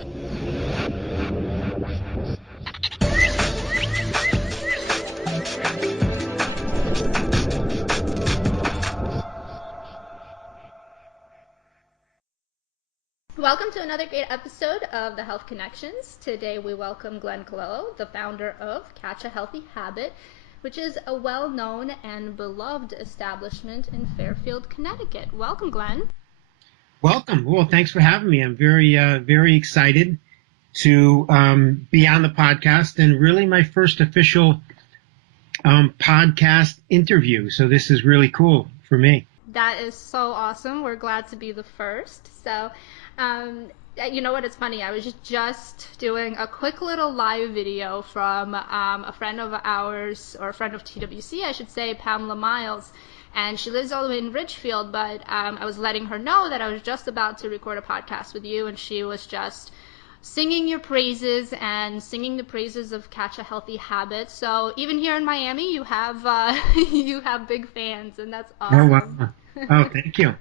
Welcome to another great episode of the Health Connections. Today we welcome Glen Colello, the founder of Catch a Healthy Habit, which is a well-known and beloved establishment in Fairfield, Connecticut. Welcome, Glen. Welcome. Well, thanks for having me. I'm very excited to be on the podcast, and really my first official podcast interview. So this is really cool for me. That is so awesome. We're glad to be the first. So, you know what? It's funny. I was just doing a quick little live video from a friend of ours, or a friend of TWC, I should say, Pamela Miles. And she lives all the way in Ridgefield, but I was letting her know that I was just about to record a podcast with you, and she was just singing your praises and singing the praises of Catch a Healthy Habit. So even here in Miami, you have you have big fans, and that's awesome. Oh, wow. Oh, thank you.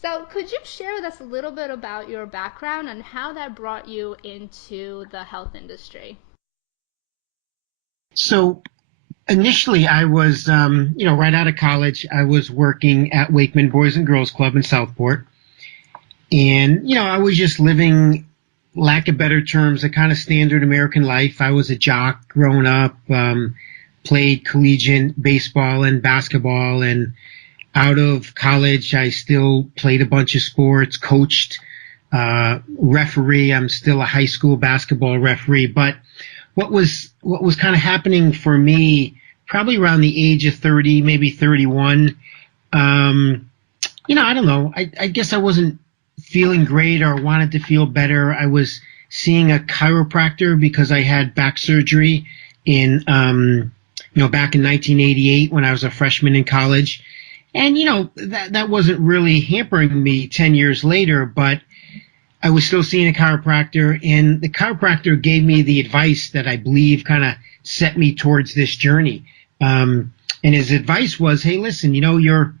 So could you share with us a little bit about your background and how that brought you into the health industry? So initially I was, right out of college, I was working at Wakeman Boys and Girls Club in Southport. And, I was just living, lack of better terms, a kind of standard American life. I was a jock growing up, played collegiate baseball and basketball, and out of college, I still played a bunch of sports, coached, referee. I'm still a high school basketball referee. But what was kind of happening for me, probably around the age of 30, maybe 31, I don't know. I guess I wasn't feeling great or wanted to feel better. I was seeing a chiropractor because I had back surgery in, back in 1988 when I was a freshman in college. And, that wasn't really hampering me 10 years later, but I was still seeing a chiropractor, and the chiropractor gave me the advice that I believe kind of set me towards this journey. And his advice was, hey, listen, you're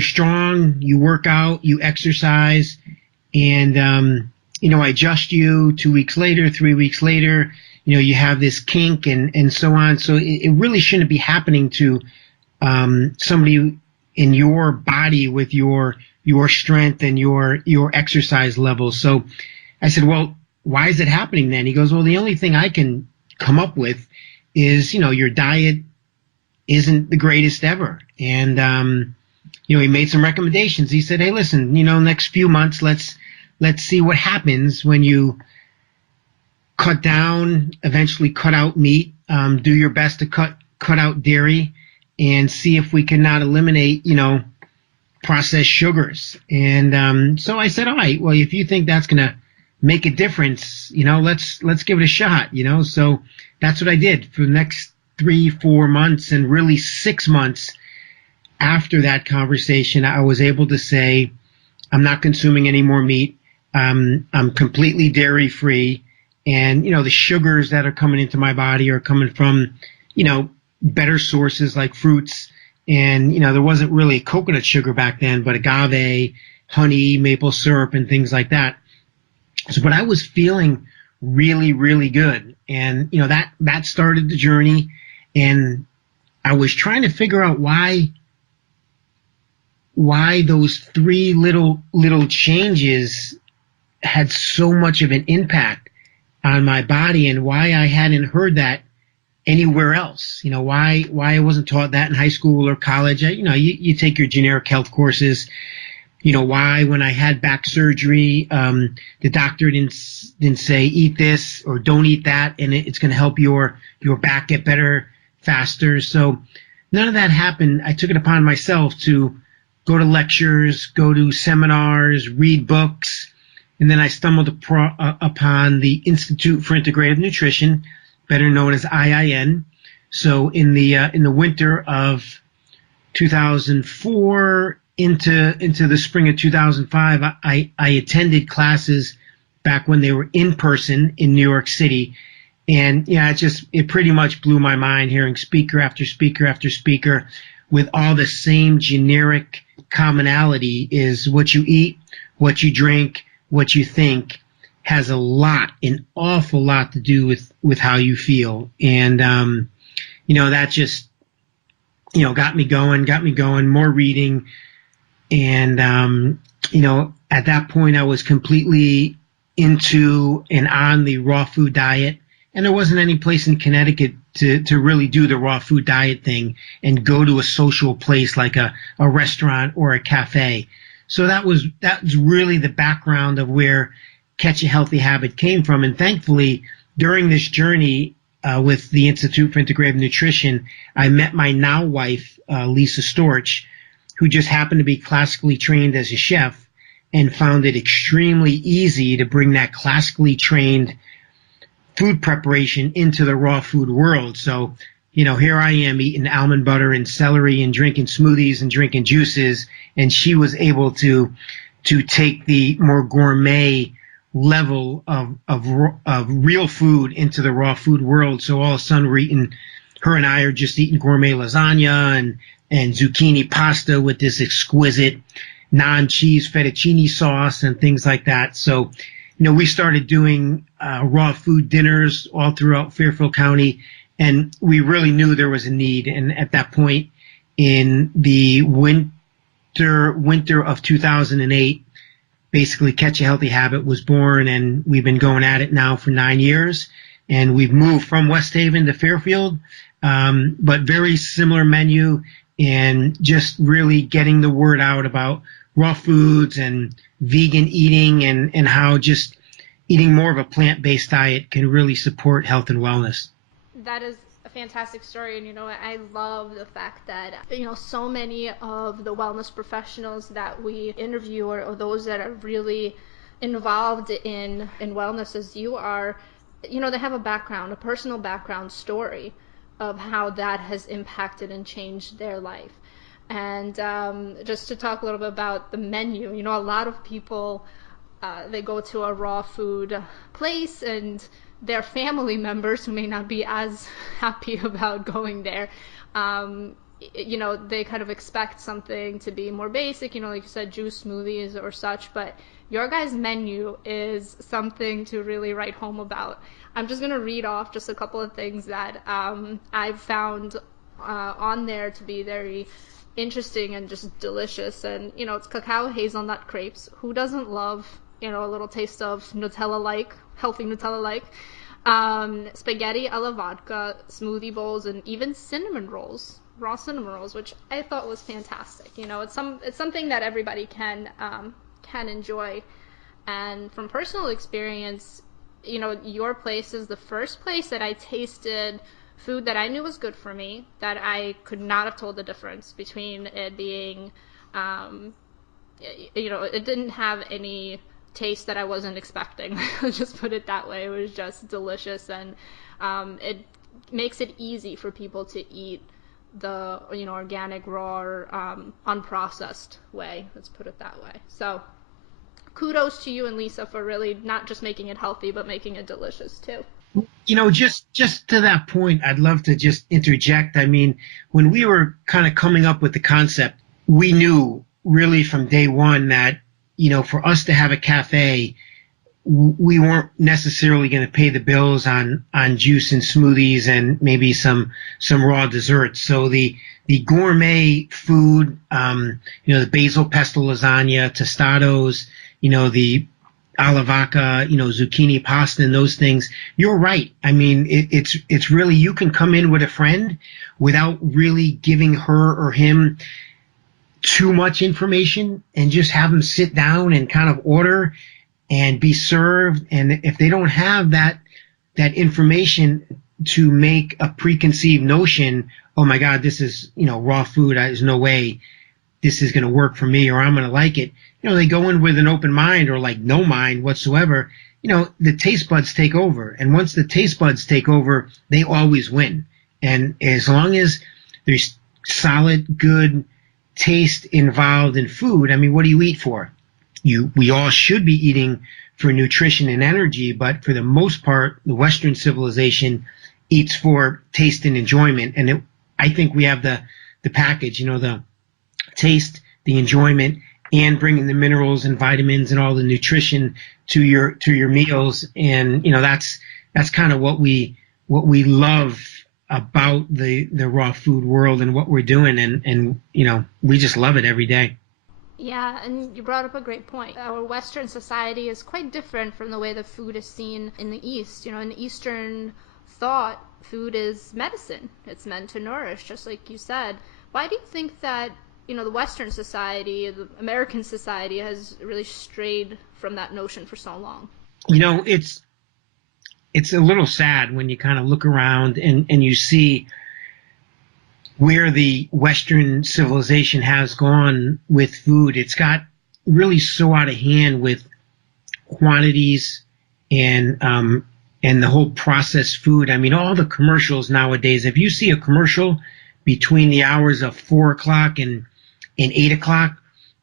strong, you work out, you exercise, and, I adjust you 2 weeks later, 3 weeks later, you have this kink and so on. So it really shouldn't be happening to somebody in your body with your strength and your exercise levels. So I said, well, why is it happening then? He goes, well, the only thing I can come up with is, your diet isn't the greatest ever. And, he made some recommendations. He said, hey, listen, next few months, let's see what happens when you cut down, eventually cut out meat, do your best to cut out dairy, and see if we can not eliminate, processed sugars. And so I said, all right, well, if you think that's going to make a difference, let's give it a shot, So that's what I did for the next 3-4 months, and really 6 months after that conversation, I was able to say, I'm not consuming any more meat. I'm completely dairy free. And, the sugars that are coming into my body are coming from, better sources like fruits. And, there wasn't really coconut sugar back then, but agave, honey, maple syrup, and things like that. So, but I was feeling really, really good. And, that started the journey. And I was trying to figure out why those 3 little changes had so much of an impact on my body, and why I hadn't heard that anywhere else. Why I wasn't taught that in high school or college. You take your generic health courses. Why when I had back surgery, the doctor didn't say eat this or don't eat that, and it's going to help your back get better faster. So none of that happened. I took it upon myself to go to lectures, go to seminars, read books, and then I stumbled upon the Institute for Integrative Nutrition, better known as IIN. So in the winter of 2004 into the spring of 2005, I attended classes back when they were in person in New York City. And it pretty much blew my mind hearing speaker after speaker after speaker with all the same generic commonality is what you eat, what you drink, what you think. has an awful lot to do with how you feel. And, that just, got me going, more reading. And, at that point, I was completely into and on the raw food diet. And there wasn't any place in Connecticut to really do the raw food diet thing and go to a social place like a restaurant or a cafe. So that's really the background of where Catch a Healthy Habit came from. And thankfully, during this journey with the Institute for Integrative Nutrition, I met my now wife, Lisa Storch, who just happened to be classically trained as a chef and found it extremely easy to bring that classically trained food preparation into the raw food world. So, here I am eating almond butter and celery and drinking smoothies and drinking juices, and she was able to take the more gourmet level of real food into the raw food world. So all of a sudden her and I are just eating gourmet lasagna and zucchini pasta with this exquisite non-cheese fettuccine sauce and things like that. So, we started doing raw food dinners all throughout Fairfield County, and we really knew there was a need. And at that point, in the winter of 2008, basically Catch a Healthy Habit was born, and we've been going at it now for 9 years. And we've moved from West Haven to Fairfield, but very similar menu, and just really getting the word out about raw foods and vegan eating, and how just eating more of a plant-based diet can really support health and wellness. That is a fantastic story, and I love the fact that so many of the wellness professionals that we interview, or those that are really involved in wellness as you are, they have a personal background story of how that has impacted and changed their life. And just to talk a little bit about the menu, a lot of people, they go to a raw food place, and their family members who may not be as happy about going there, they kind of expect something to be more basic, like you said, juice smoothies or such. But your guys' menu is something to really write home about. I'm just going to read off just a couple of things that I've found on there to be very interesting and just delicious. And it's cacao hazelnut crepes. Who doesn't love a little taste of Nutella-like, healthy Nutella-like? Spaghetti alla vodka, smoothie bowls, and even cinnamon rolls, raw cinnamon rolls, which I thought was fantastic. It's something that everybody can enjoy. And from personal experience, your place is the first place that I tasted food that I knew was good for me, that I could not have told the difference between it being, it didn't have any taste that I wasn't expecting. Let's just put it that way. It was just delicious, and it makes it easy for people to eat the organic, raw, unprocessed way. Let's put it that way. So kudos to you and Lisa for really not just making it healthy, but making it delicious too. Just to that point, I'd love to just interject. I mean, when we were kind of coming up with the concept, we knew really from day one that, for us to have a cafe, we weren't necessarily going to pay the bills on juice and smoothies and maybe some raw desserts. So the gourmet food, the basil pesto lasagna, tostados, the alla vodka, zucchini pasta and those things. You're right. I mean, it's really, you can come in with a friend without really giving her or him too much information, and just have them sit down and kind of order and be served. And if they don't have that information to make a preconceived notion, oh my God, this is, raw food, there's no way this is going to work for me, or I'm going to like it. They go in with an open mind, or like no mind whatsoever. The taste buds take over. And once the taste buds take over, they always win. And as long as there's solid, good taste involved in food, I mean, what do you eat for? We all should be eating for nutrition and energy, but for the most part, the Western civilization eats for taste and enjoyment. And I think we have the package, the taste, the enjoyment, and bringing the minerals and vitamins and all the nutrition to your meals. And that's kind of what we love about the raw food world and what we're doing. And we just love it every day. Yeah, and you brought up a great point. Our Western society is quite different from the way that food is seen in the East. In Eastern thought, food is medicine. It's meant to nourish, just like you said. Why do you think that, the Western society, the American society, has really strayed from that notion for so long? It's a little sad when you kind of look around and you see where the Western civilization has gone with food. It's got really so out of hand with quantities and the whole processed food. I mean, all the commercials nowadays. If you see a commercial between the hours of 4 o'clock and 8 o'clock,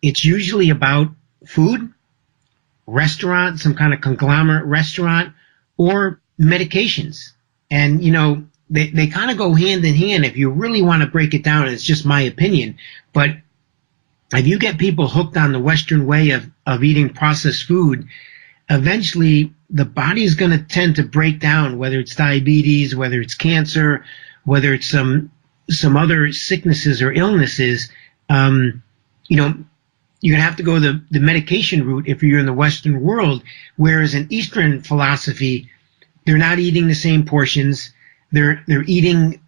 it's usually about food, restaurant, some kind of conglomerate restaurant, or medications. And they kind of go hand in hand if you really want to break it down. It's just my opinion, but if you get people hooked on the Western way of eating processed food, eventually the body is going to tend to break down, whether it's diabetes, whether it's cancer, whether it's some other sicknesses or illnesses. You know, you're going to have to go the medication route if you're in the Western world, whereas in Eastern philosophy, they're not eating the same portions. They're eating,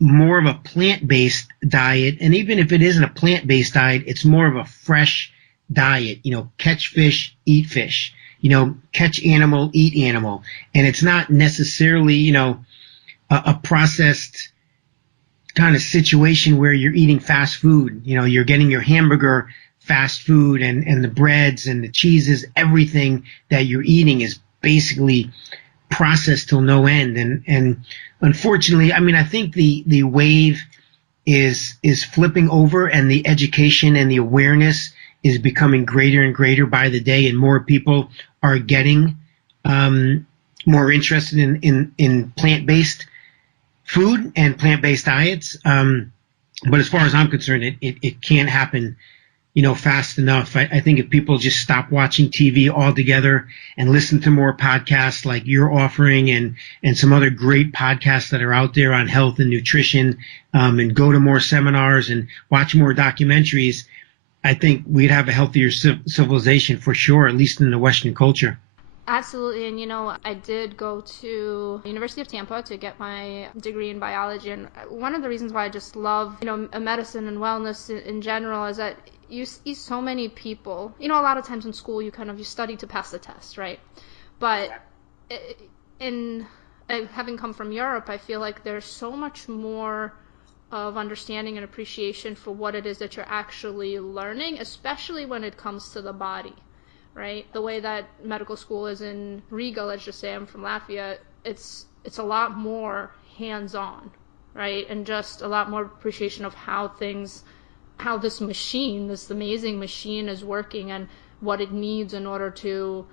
more of a plant-based diet. And even if it isn't a plant-based diet, it's more of a fresh diet. Catch fish, eat fish. Catch animal, eat animal. And it's not necessarily, a processed kind of situation where you're eating fast food. You're getting your hamburger fast food and the breads and the cheeses. Everything that you're eating is basically processed till no end. And unfortunately, I mean, I think the wave is flipping over, and the education and the awareness is becoming greater and greater by the day, and more people are getting more interested in plant-based food and plant-based diets. But as far as I'm concerned, it can't happen, fast enough. I think if people just stop watching TV altogether and listen to more podcasts like you're offering and some other great podcasts that are out there on health and nutrition, and go to more seminars and watch more documentaries, I think we'd have a healthier civilization for sure, at least in the Western culture. Absolutely, and I did go to University of Tampa to get my degree in biology, and one of the reasons why I just love, medicine and wellness in general is that you see so many people. A lot of times in school you study to pass the test, right? But in having come from Europe, I feel like there's so much more of understanding and appreciation for what it is that you're actually learning, especially when it comes to the body. Right? The way that medical school is in Riga, let's just say I'm from Latvia, it's a lot more hands-on, right? And just a lot more appreciation of how this machine, this amazing machine is working and what it needs in order to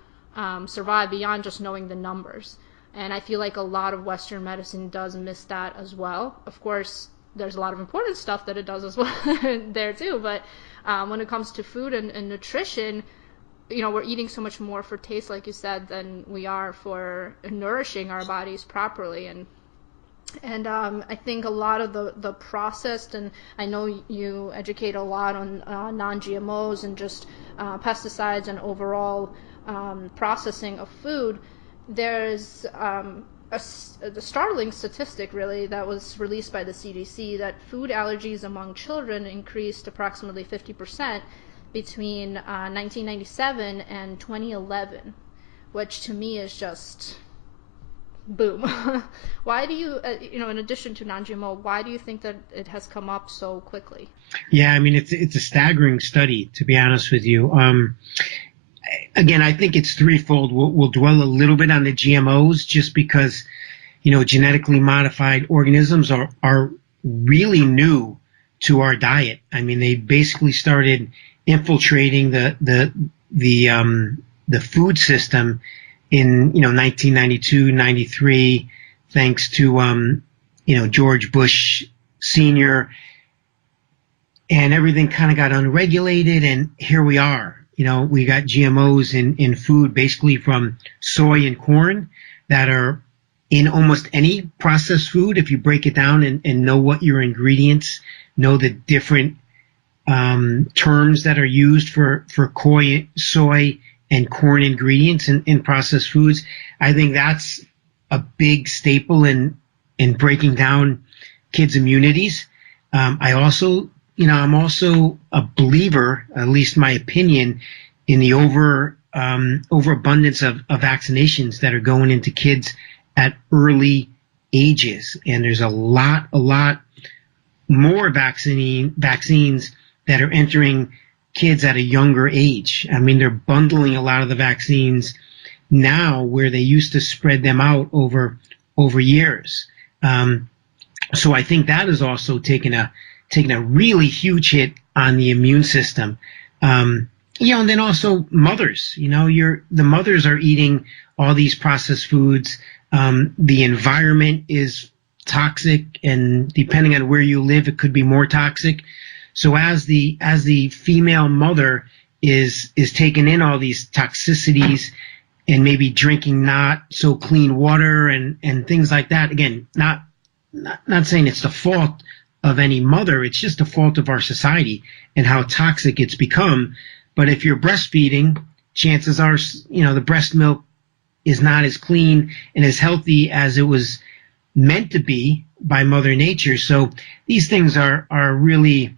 survive beyond just knowing the numbers. And I feel like a lot of Western medicine does miss that as well. Of course, there's a lot of important stuff that it does as well there too, but when it comes to food and nutrition, we're eating so much more for taste, like you said, than we are for nourishing our bodies properly. And I think a lot of the processed, and I know you educate a lot on non-GMOs and just pesticides and overall processing of food. There's the startling statistic, really, that was released by the CDC, that food allergies among children increased approximately 50% between 1997 and 2011, which to me is just boom. Why do you, in addition to non-GMO, why do you think that it has come up so quickly? Yeah, I mean, it's a staggering study, to be honest with you. Again, I think it's threefold. We'll dwell a little bit on the GMOs just because, genetically modified organisms are really new to our diet. I mean, they basically started infiltrating the food system in 1992, 93, thanks to George Bush Sr. and everything kind of got unregulated, and here we are. We got GMOs in food, basically from soy and corn, that are in almost any processed food. If you break it down and know what your ingredients, know the different terms that are used for soy and corn ingredients in processed foods, I think that's a big staple in breaking down kids' immunities. I'm also a believer, at least my opinion, in the overabundance of vaccinations that are going into kids at early ages, and there's a lot more vaccines that are entering kids at a younger age. I mean, they're bundling a lot of the vaccines now where they used to spread them out over years. So I think that is also taking a really huge hit on the immune system. And then also mothers. The mothers are eating all these processed foods. The environment is toxic, and depending on where you live, it could be more toxic. So as the female mother is taking in all these toxicities and maybe drinking not so clean water and things like that. Again, not saying it's the fault of any mother. It's just the fault of our society and how toxic it's become. But if you're breastfeeding, chances are, the breast milk is not as clean and as healthy as it was meant to be by Mother Nature. So these things are really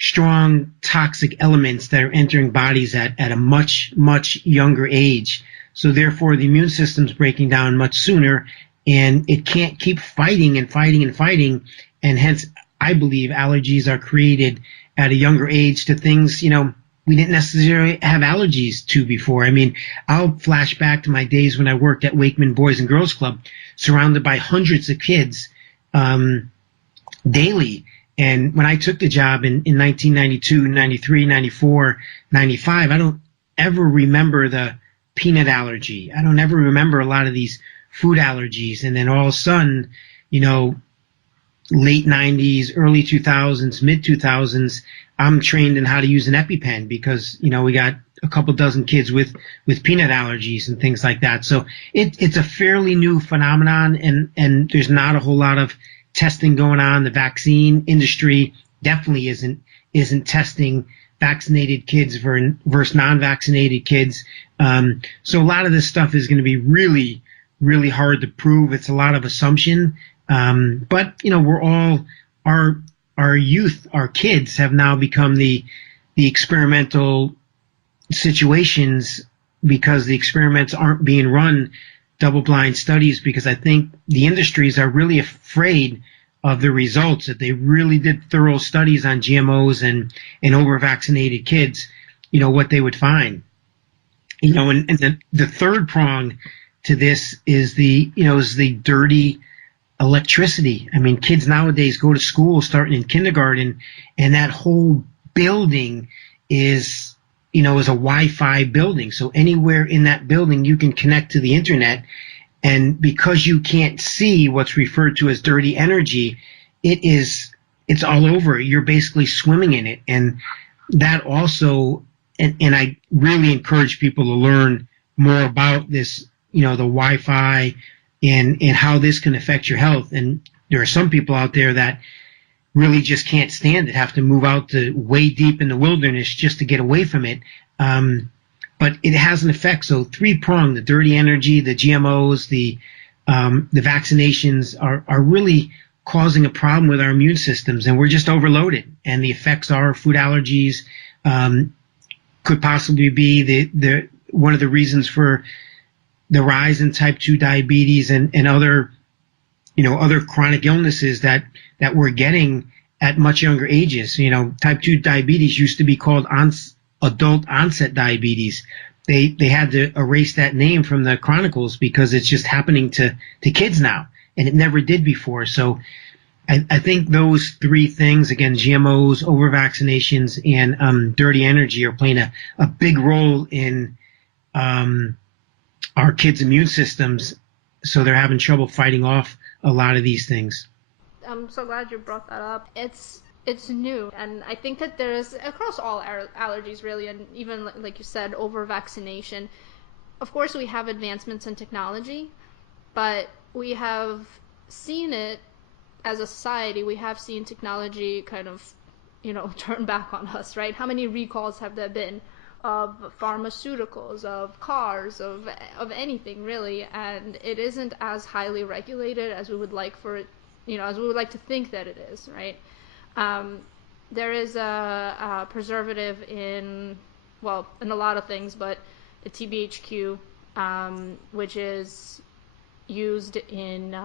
strong toxic elements that are entering bodies at a much, much younger age. So therefore, the immune system's breaking down much sooner, and it can't keep fighting and fighting and fighting. And hence, I believe allergies are created at a younger age to things, we didn't necessarily have allergies to before. I mean, I'll flash back to my days when I worked at Wakeman Boys and Girls Club, surrounded by hundreds of kids daily. And when I took the job in 1992, 93, 94, 95, I don't ever remember the peanut allergy. I don't ever remember a lot of these food allergies. And then all of a sudden, late 90s, early 2000s, mid 2000s, I'm trained in how to use an EpiPen because, we got a couple dozen kids with peanut allergies and things like that. So it's a fairly new phenomenon, and there's not a whole lot of testing going on. The vaccine industry definitely isn't testing vaccinated kids versus non-vaccinated kids. So a lot of this stuff is going to be really, really hard to prove. It's a lot of assumption. But we're all our youth, our kids have now become the experimental situations because the experiments aren't being run double-blind studies, because I think the industries are really afraid of the results. That they really did thorough studies on GMOs and over-vaccinated kids, what they would find. And the third prong to this is the dirty electricity. I mean, kids nowadays go to school starting in kindergarten, and that whole building is a Wi-Fi building. So anywhere in that building, you can connect to the internet. And because you can't see what's referred to as dirty energy, it's all over. You're basically swimming in it. And that also, and I really encourage people to learn more about this, the Wi-Fi and how this can affect your health. And there are some people out there that really just can't stand it, have to move out to way deep in the wilderness just to get away from it. But it has an effect. So three-pronged: the dirty energy, the GMOs, the vaccinations are really causing a problem with our immune systems, and we're just overloaded. And the effects are food allergies, could possibly be the one of the reasons for the rise in type 2 diabetes and other chronic illnesses that we're getting at much younger ages. Type 2 diabetes used to be called adult onset diabetes. They had to erase that name from the chronicles because it's just happening to kids now, and it never did before. So I think those three things, again, GMOs, over vaccinations, and dirty energy, are playing a big role in our kids' immune systems. So they're having trouble fighting off a lot of these things. I'm so glad you brought that up. it's new, and I think that there's across all allergies really, and even like you said, over vaccination. Of course, we have advancements in technology, but we have seen it as a society. We have seen technology kind of, turn back on us, right? How many recalls have there been of pharmaceuticals, of cars, of anything really? And it isn't as highly regulated as we would like for it, as we would like to think that it is, right? Um, there is a preservative in a lot of things, but the TBHQ, which is used in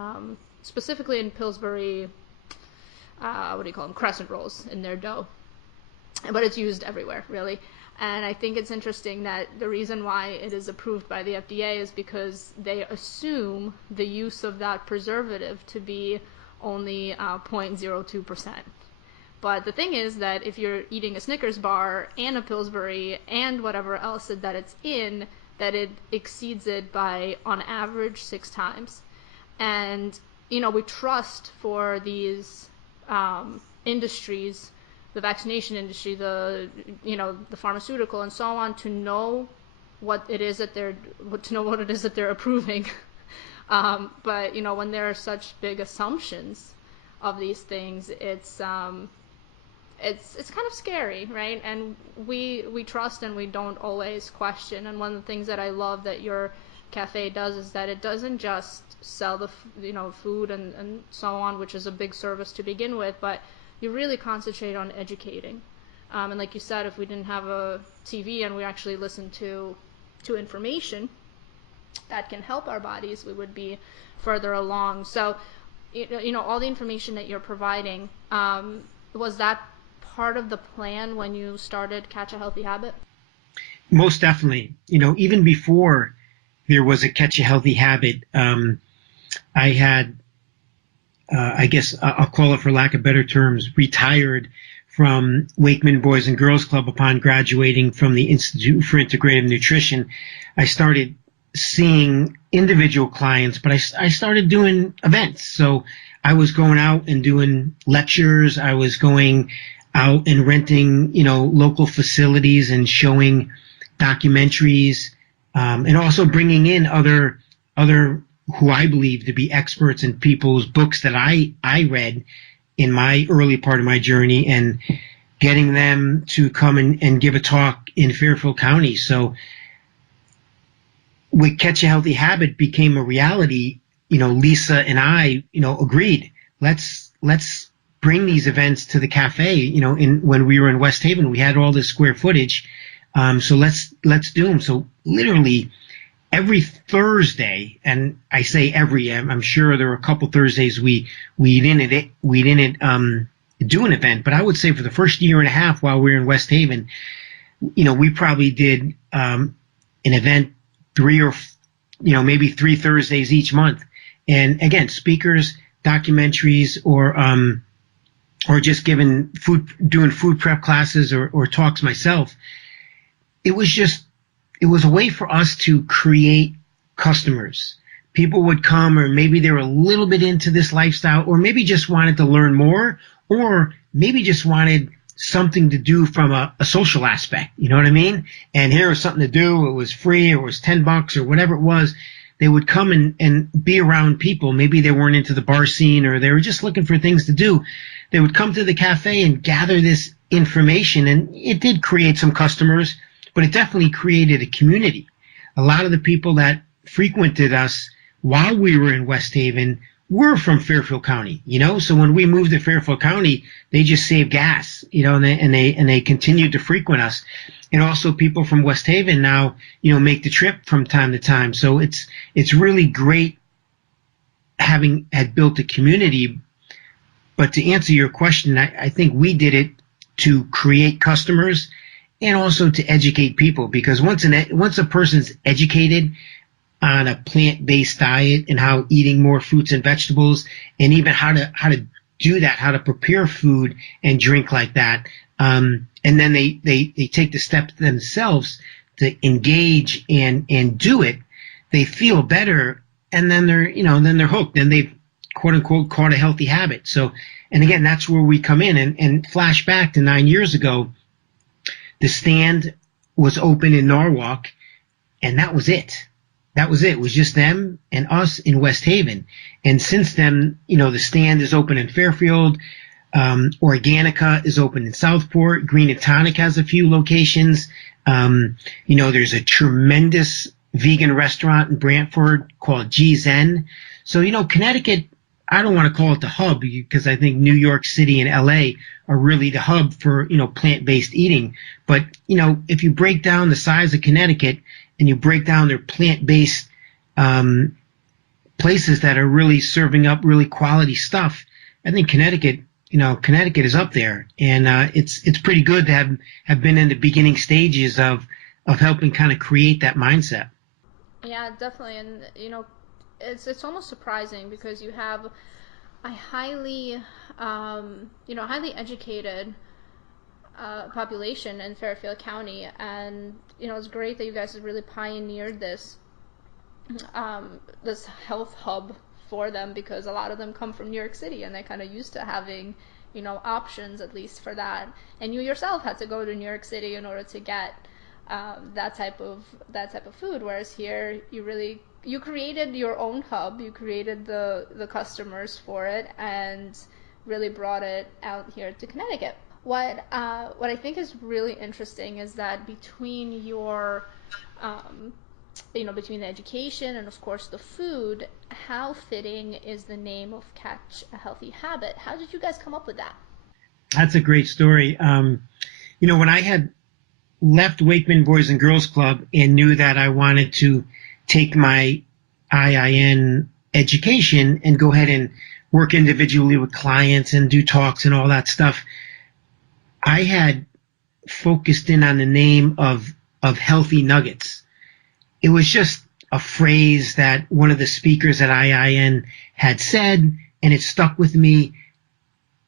specifically in Pillsbury, what do you call them, crescent rolls in their dough. But it's used everywhere, really. And I think it's interesting that the reason why it is approved by the FDA is because they assume the use of that preservative to be only 0.02%. But the thing is that if you're eating a Snickers bar and a Pillsbury and whatever else that it's in, that it exceeds it by, on average, 6 times. And, we trust for these industries, the vaccination industry, the pharmaceutical and so on, to know what it is that they're approving. But, when there are such big assumptions of these things, it's kind of scary, right? And we trust and we don't always question. And one of the things that I love that your cafe does is that it doesn't just sell the food and so on, which is a big service to begin with, but you really concentrate on educating. And like you said, if we didn't have a TV and we actually listened to information that can help our bodies, we would be further along. So, all the information that you're providing, was that part of the plan when you started Catch a Healthy Habit? Most definitely. Even before there was a Catch a Healthy Habit, I had, I guess I'll call it, for lack of better terms, retired from Wakeman Boys and Girls Club upon graduating from the Institute for Integrative Nutrition. I started seeing individual clients, but I started doing events. So I was going out and doing lectures. I was going out and renting, local facilities and showing documentaries, and also bringing in other who I believe to be experts in people's books that I read in my early part of my journey, and getting them to come and give a talk in Fairfield County. So with Catch a Healthy Habit became a reality, Lisa and I, agreed, let's bring these events to the cafe. When we were in West Haven, we had all this square footage. So let's do them. So literally every Thursday, and I say every, I'm sure there were a couple Thursdays we didn't do an event, but I would say for the first year and a half while we were in West Haven, we probably did an event maybe 3 Thursdays each month. And again, speakers, documentaries, or just doing food prep classes or talks myself. It was a way for us to create customers. People would come, or maybe they were a little bit into this lifestyle, or maybe just wanted to learn more, or maybe just wanted something to do from a social aspect. You know what I mean? And here was something to do. It was free, or it was $10 or whatever it was. They would come and be around people. Maybe they weren't into the bar scene, or they were just looking for things to do. They would come to the cafe and gather this information, and it did create some customers, but it definitely created a community. A lot of the people that frequented us while we were in West Haven were from Fairfield County, So when we moved to Fairfield County, they just saved gas, and they continued to frequent us. And also people from West Haven now, make the trip from time to time. So it's really great having had built a community. But to answer your question, I think we did it to create customers and also to educate people, because once a person's educated on a plant-based diet and how eating more fruits and vegetables, and even how to do that, how to prepare food and drink like that, and then they take the steps themselves to engage and do it, they feel better, and then they're hooked, and they've quote unquote caught a healthy habit. So, and again, that's where we come in and flash back to 9 years ago. The stand was open in Norwalk, and that was it. That was it. It was just them and us in West Haven. And since then, the stand is open in Fairfield. Organica is open in Southport. Green and Tonic has a few locations. There's a tremendous vegan restaurant in Brantford called G Zen. So, Connecticut, I don't want to call it the hub because I think New York City and LA are really the hub for, plant-based eating. But, if you break down the size of Connecticut and you break down their plant-based places that are really serving up really quality stuff, I think Connecticut is up there, and it's pretty good to have been in the beginning stages of helping kind of create that mindset. Yeah, definitely. And it's almost surprising because you have a highly educated population in Fairfield County, and it's great that you guys have really pioneered this health hub for them, because a lot of them come from New York City and they're kind of used to having options, at least for that. And you yourself had to go to New York City in order to get that type of food, whereas here you created your own hub, you created the customers for it, and really brought it out here to Connecticut. What I think is really interesting is that between your between the education and of course the food, how fitting is the name of Catch a Healthy Habit? How did you guys come up with that? That's a great story. When I had left Wakeman Boys and Girls Club and knew that I wanted to take my IIN education and go ahead and work individually with clients and do talks and all that stuff, I had focused in on the name of Healthy Nuggets. It was just a phrase that one of the speakers at IIN had said, and it stuck with me.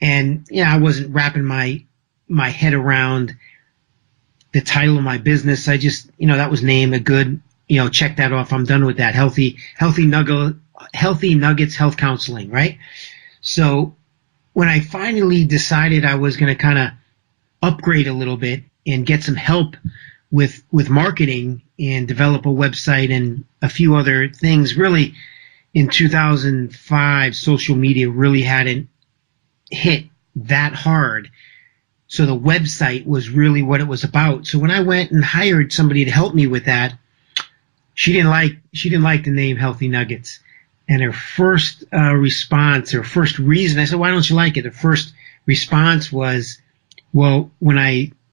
And I wasn't wrapping my head around the title of my business. I just, that was named a good, check that off. I'm done with that. Healthy Nuggets Health Counseling, right? So when I finally decided I was going to kind of upgrade a little bit and get some help with marketing and develop a website and a few other things, really in 2005, social media really hadn't hit that hard. So the website was really what it was about. So when I went and hired somebody to help me with that, she didn't like the name Healthy Nuggets. And her first response, or first reason, I said, "Why don't you like it?" The first response was, "Well, when I